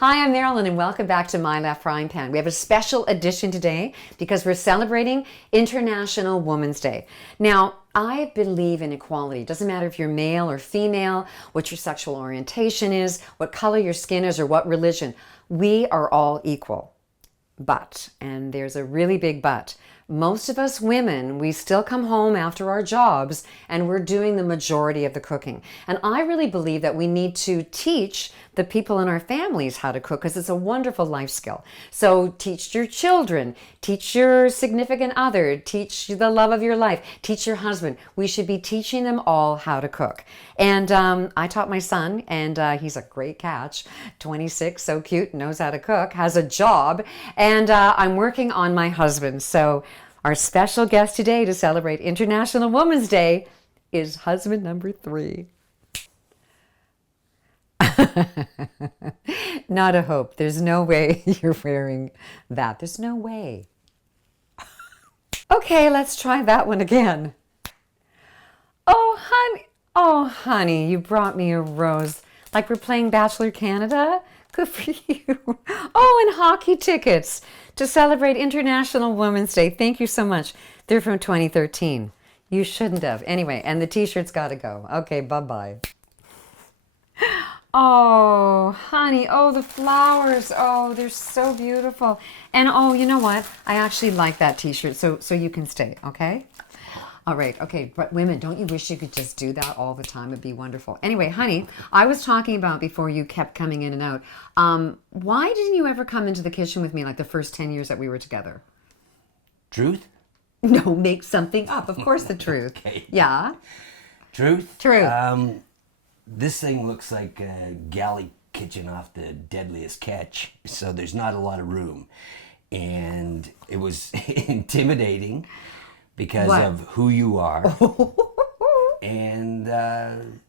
Hi, I'm Mairlyn, and welcome back to My Left Frying Pan. We have a special edition today because we're celebrating International Women's Day. Now, I believe in equality. It doesn't matter if you're male or female, what your sexual orientation is, what color your skin is, or what religion. We are all equal. But, and there's a really big but, most of us women, we still come home after our jobs and we're doing the majority of the cooking. And I really believe that we need to teach the people in our families how to cook because it's a wonderful life skill. So teach your children, teach your significant other, teach the love of your life, teach your husband. We should be teaching them all how to cook. And I taught my son, and he's a great catch, 26, so cute, knows how to cook, has a job, and I'm working on my husband. So our special guest today to celebrate International Women's Day is husband number 3. Not a hope. There's no way you're wearing that. There's no way. Okay, let's try that one again. Oh, honey, you brought me a rose. Like we're playing Bachelor Canada? Good for you. Oh, and hockey tickets to celebrate International Women's Day. Thank you so much. They're from 2013. You shouldn't have. Anyway, and the t-shirt's got to go. Okay, bye-bye. Oh, honey. Oh, the flowers. Oh, they're so beautiful. And oh, you know what? I actually like that t-shirt, so you can stay, okay? All right, okay, but women, don't you wish you could just do that all the time? It'd be wonderful. Anyway, honey, I was talking about before you kept coming in and out. Why didn't you ever come into the kitchen with me like the first 10 years that we were together? Truth? No, make something up. Of course, the truth. Okay. Yeah. Truth? Truth. This thing looks like a galley kitchen off the Deadliest Catch, so there's not a lot of room. And it was intimidating because of who you are. And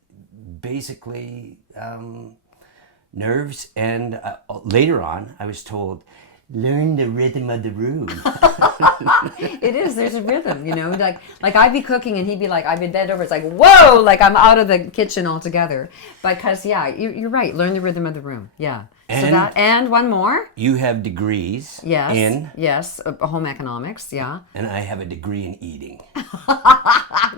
basically nerves. And later on, I was told, learn the rhythm of the room. It is. There's a rhythm, you know. Like I'd be cooking and he'd be like, I'd be bent over. It's like, whoa, like I'm out of the kitchen altogether. Because yeah, you're right. Learn the rhythm of the room. Yeah. And one more. You have degrees in home economics. Yeah. And I have a degree in eating.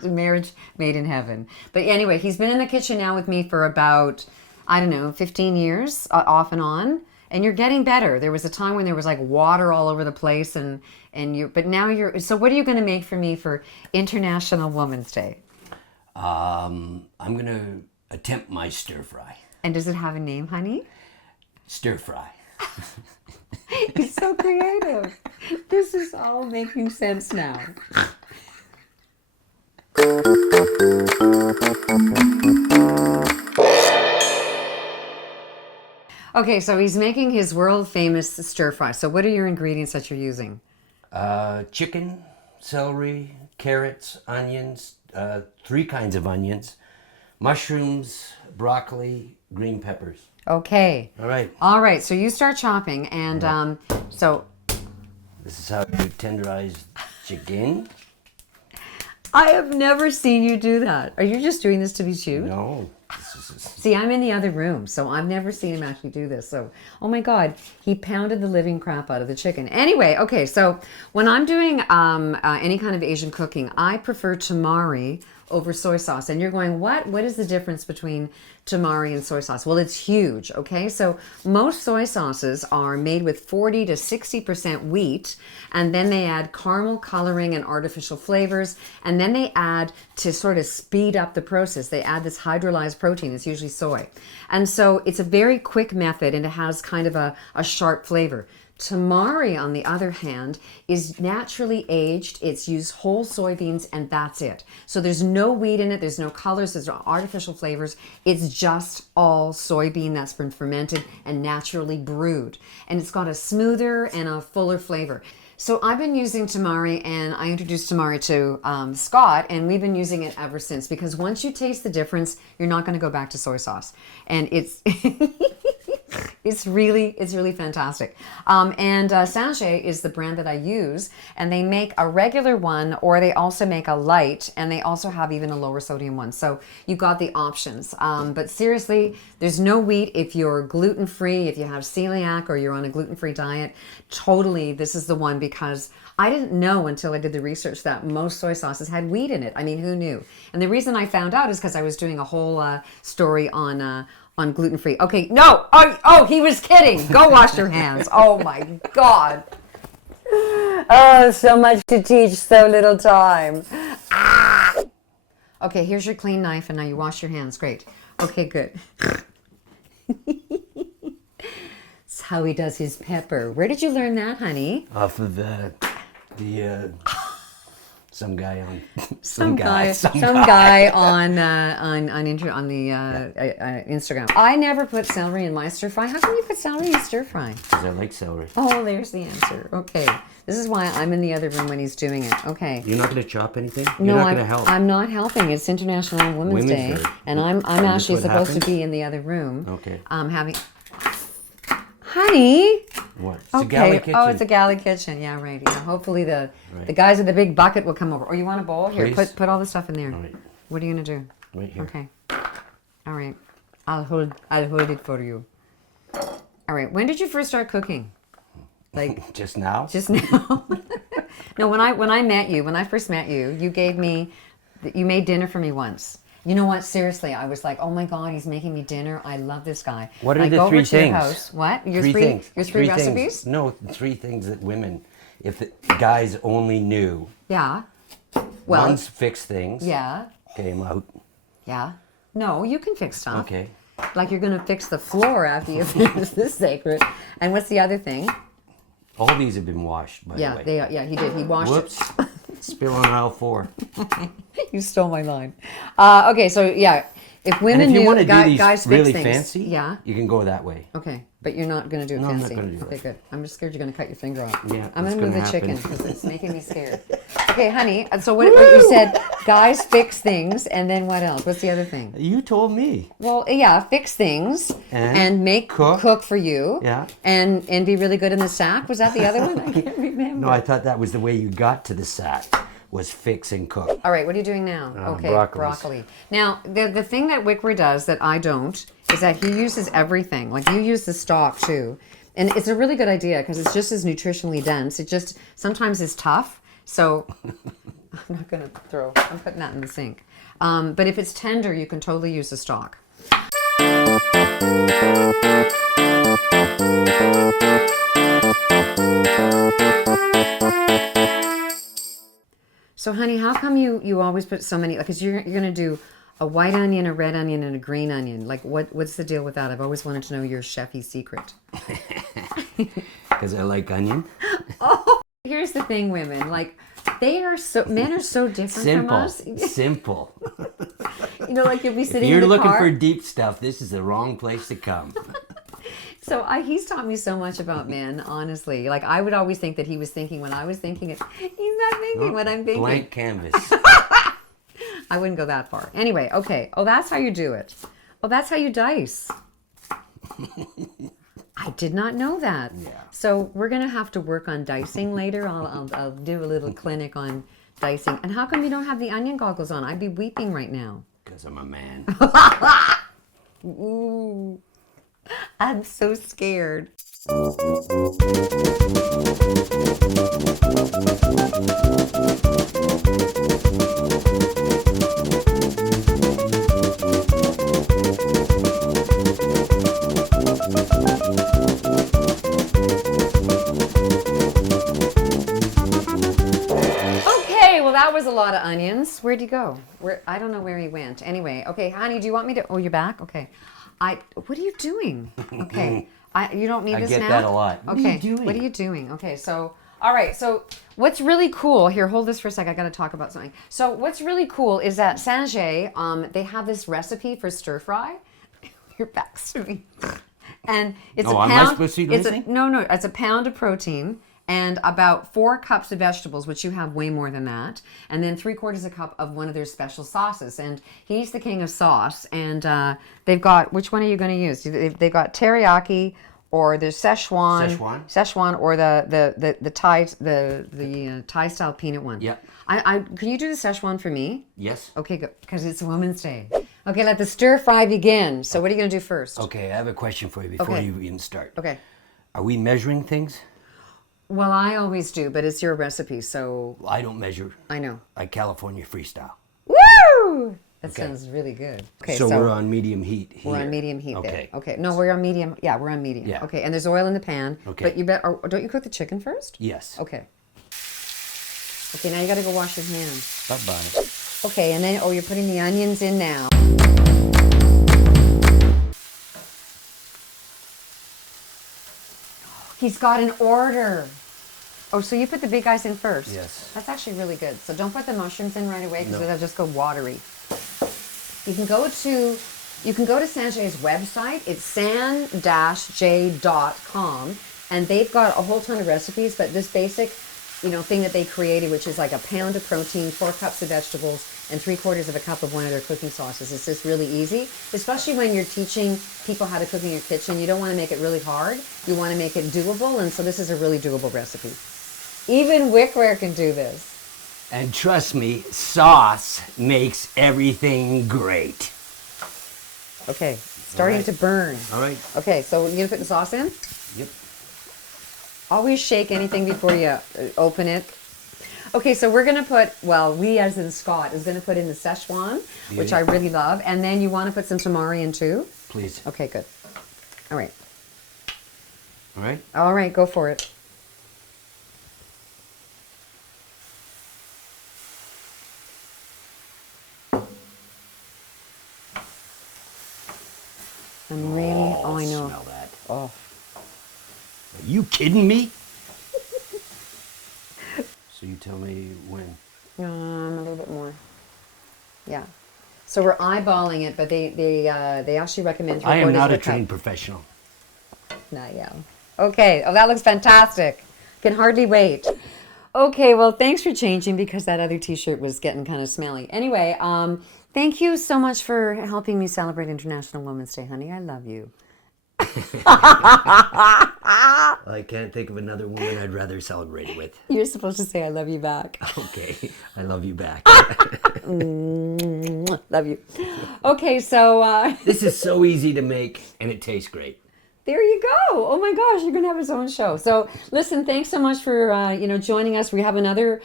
Marriage made in heaven. But anyway, he's been in the kitchen now with me for about 15 years, off and on. And you're getting better. There was a time when there was like water all over the place, but now you're. So what are you going to make for me for International Women's Day? I'm going to attempt my stir fry. And does it have a name, honey? Stir fry. He's so creative. This is all making sense now. Okay, so he's making his world famous stir fry. So what are your ingredients that you're using? Chicken, celery, carrots, onions, 3 kinds of onions, mushrooms, broccoli, green peppers. Okay. All right. So you start chopping, and so. This is how you tenderize chicken. I have never seen you do that. Are you just doing this to be cute? No. See, I'm in the other room, so I've never seen him actually do this. So, oh my God, he pounded the living crap out of the chicken. Anyway, okay, so when I'm doing any kind of Asian cooking, I prefer tamari over soy sauce. And you're going, what? What is the difference between tamari and soy sauce? Well, it's huge, okay? So most soy sauces are made with 40 to 60% wheat, and then they add caramel coloring and artificial flavors, and then they add, to sort of speed up the process, they add this hydrolyzed protein. It's usually soy. And so it's a very quick method, and it has kind of a sharp flavor. Tamari, on the other hand, is naturally aged. It's used whole soybeans, and that's it. So there's no wheat in it. There's no colors. There's no artificial flavors. It's just all soybean that's been fermented and naturally brewed. And it's got a smoother and a fuller flavor. So I've been using tamari, and I introduced tamari to Scott, and we've been using it ever since, because once you taste the difference, you're not going to go back to soy sauce. And it's It's really fantastic. And Saint is the brand that I use, and they make a regular one, or they also make a light, and they also have even a lower sodium one. So you got the options. But seriously, there's no wheat if you're gluten-free, if you have celiac or you're on a gluten-free diet. Totally, this is the one, because I didn't know until I did the research that most soy sauces had wheat in it. I mean, who knew? And the reason I found out is because I was doing a whole story on gluten-free. Okay, no. Oh, he was kidding. Go wash your hands. Oh my God. Oh, so much to teach, so little time. Ah. Okay, here's your clean knife, and now you wash your hands. Great. Okay, good. That's how he does his pepper. Where did you learn that, honey? Off of the some guy on Instagram. I never put celery in my stir fry. How come you put celery in stir fry? Because I like celery. Oh, there's the answer. Okay, this is why I'm in the other room when he's doing it. Okay. You're not going to chop anything? No, You're not going to help? I'm not helping. It's International Women's Day, and I'm actually supposed to be in the other room. Okay. Having. Honey. What? It's a galley kitchen. Oh, it's a galley kitchen. Yeah, right. Yeah. Hopefully the guys with the big bucket will come over. Or you want a bowl? Here, Please. put all the stuff in there. All right. What are you gonna do? Right here. Okay. All right. I'll hold it for you. All right. When did you first start cooking? Like just now? Just now. No, when I first met you, you made dinner for me once. You know what? Seriously, I was like, "Oh my God, he's making me dinner. I love this guy." What are I the go three over to things? Your house. What? Your three things. Your three recipes? Things. No, 3 things that women, if the guys only knew. Yeah. Well. One's fix things. Yeah. Okay, I'm out. Yeah. No, you can fix stuff. Okay. Like you're gonna fix the floor after you finish this sacred. And what's the other thing? All these have been washed, by the way. Yeah, he did. He washed Whoops. Spilling on aisle 4. You stole my line. Okay, so yeah, if women and if you want to knew do these guys really fix things, fancy, yeah, you can go that way. Okay, but you're not going to do it No, fancy. I'm not going to do Okay, it. good. I'm just scared you're going to cut your finger off. Yeah, I'm that's going to move the gonna chicken happen. because it's making me scared. Okay, honey. So what you said? Guys fix things, and then what else? What's the other thing? You told me. Well, yeah, fix things and make cook for you. Yeah. And be really good in the sack. Was that the other one? I can't remember. No, I thought that was the way you got to the sack, was fix and cook. All right, what are you doing now? Okay, broccoli. Now, the thing that Wickwer does that I don't is that he uses everything. Like you use the stock too. And it's a really good idea because it's just as nutritionally dense. It just sometimes is tough. So I'm not going to I'm putting that in the sink. But if it's tender, you can totally use the stock. So, honey, how come you always put so many? Because you're going to do a white onion, a red onion, and a green onion. Like, what's the deal with that? I've always wanted to know your chefy secret. Because I like onion. Oh, here's the thing, women. Like, men are so different from us. Simple. You know, like you'll be sitting If you're in the looking car. for deep stuff, this is the wrong place to come. So he's taught me so much about men, honestly. Like I would always think that he was thinking when I was thinking it. He's not thinking what I'm thinking. Blank canvas. I wouldn't go that far. Anyway, okay. Oh, that's how you do it. Oh, that's how you dice. I did not know that. Yeah. So we're gonna have to work on dicing later. I'll do a little clinic on dicing. And how come you don't have the onion goggles on? I'd be weeping right now. Because I'm a man. Ooh. I'm so scared. Well, that was a lot of onions. Where'd he go? I don't know where he went. Anyway, okay, honey, do you want me to? Oh, you're back. Okay. What are you doing? Okay. You don't need this now. I get that a lot. What Okay. are you doing? What are you doing? Okay. So, all right. So, what's really cool here? Hold this for a sec. I got to talk about something. So, what's really cool is that Saint, they have this recipe for stir fry. Your back's to me. And it's a pound. Am I supposed to be listening? No. It's a pound of protein. And about 4 cups of vegetables, which you have way more than that, and then 3/4 a cup of one of their special sauces. And he's the king of sauce. And they've got, which one are you going to use? They've got teriyaki, or the Szechuan. Szechuan. Szechuan, or the Thai style peanut one. Yeah. Can you do the Szechuan for me? Yes. Okay, good, because it's Women's Day. Okay, let the stir fry begin. So what are you gonna do first? Okay, I have a question for you before Okay. you even start. Okay. Are we measuring things? Well, I always do, but it's your recipe, so I don't measure. I know. I California freestyle. Woo! That Okay. sounds really good. Okay, So we're on medium heat here. we're on medium heat Okay. there. Okay. No, we're on medium. Yeah, we're on medium. Yeah. Okay, and there's oil in the pan. Okay. But don't you cook the chicken first? Yes. Okay. Okay, now you gotta go wash your hands. Bye-bye. Okay, and then, you're putting the onions in now. He's got an order. Oh, so you put the big guys in first? Yes. That's actually really good. So don't put the mushrooms in right away because No. they'll just go watery. You can go to Sanjay's website. It's san-j.com, and they've got a whole ton of recipes, but this basic, thing that they created, which is like a pound of protein, 4 cups of vegetables, and 3/4 of a cup of one of their cooking sauces. It's just really easy, especially when you're teaching people how to cook in your kitchen. You don't want to make it really hard. You want to make it doable, and so this is a really doable recipe. Even Wickware can do this. And trust me, sauce makes everything great. Okay, starting All right. to burn. All right. Okay, so you're gonna put the sauce in? Yep. Always shake anything before you open it. Okay, so we're gonna put, we as in Scott is gonna put in the Szechuan, which I really love, and then you want to put some tamari in too? Please. Okay, good. All right. All right. All right, go for it. I'm really, I know. Smell that. Oh. Are you kidding me? So you tell me when. A little bit more. Yeah. So we're eyeballing it, but they actually recommend 3/4 I am not of a cup. trained professional. Not yet. Okay. Oh, that looks fantastic. Can hardly wait. Okay. Well, thanks for changing because that other T-shirt was getting kind of smelly. Anyway, thank you so much for helping me celebrate International Women's Day, honey. I love you. I can't think of another woman I'd rather celebrate it with. You're supposed to say I love you back. Okay, I love you back. Love you. Okay, so This is so easy to make, and it tastes great. there you go. Oh my gosh, you're gonna have his own show. So listen, thanks so much for joining us. We have another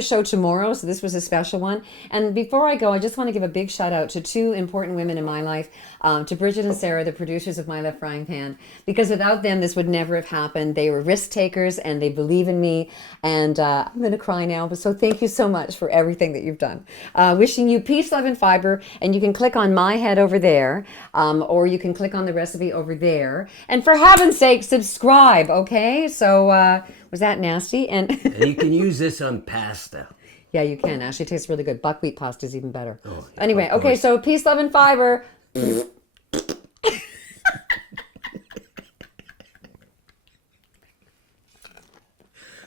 show tomorrow, so this was a special one. And before I go, I just want to give a big shout out to 2 important women in my life, to Bridget and Sarah, the producers of My Left Frying Pan, because without them, this would never have happened. They were risk takers and they believe in me. And I'm gonna cry now, but so thank you so much for everything that you've done. Wishing you peace, love, and fiber. And you can click on my head over there, or you can click on the recipe over there. And for heaven's sake, subscribe, okay? So, was that nasty? And And you can use this on pasta. yeah, you can. Actually, it tastes really good. Buckwheat pasta is even better. Oh, yeah, anyway, of okay, course. so peace, love, and fiber.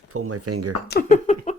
Pull my finger.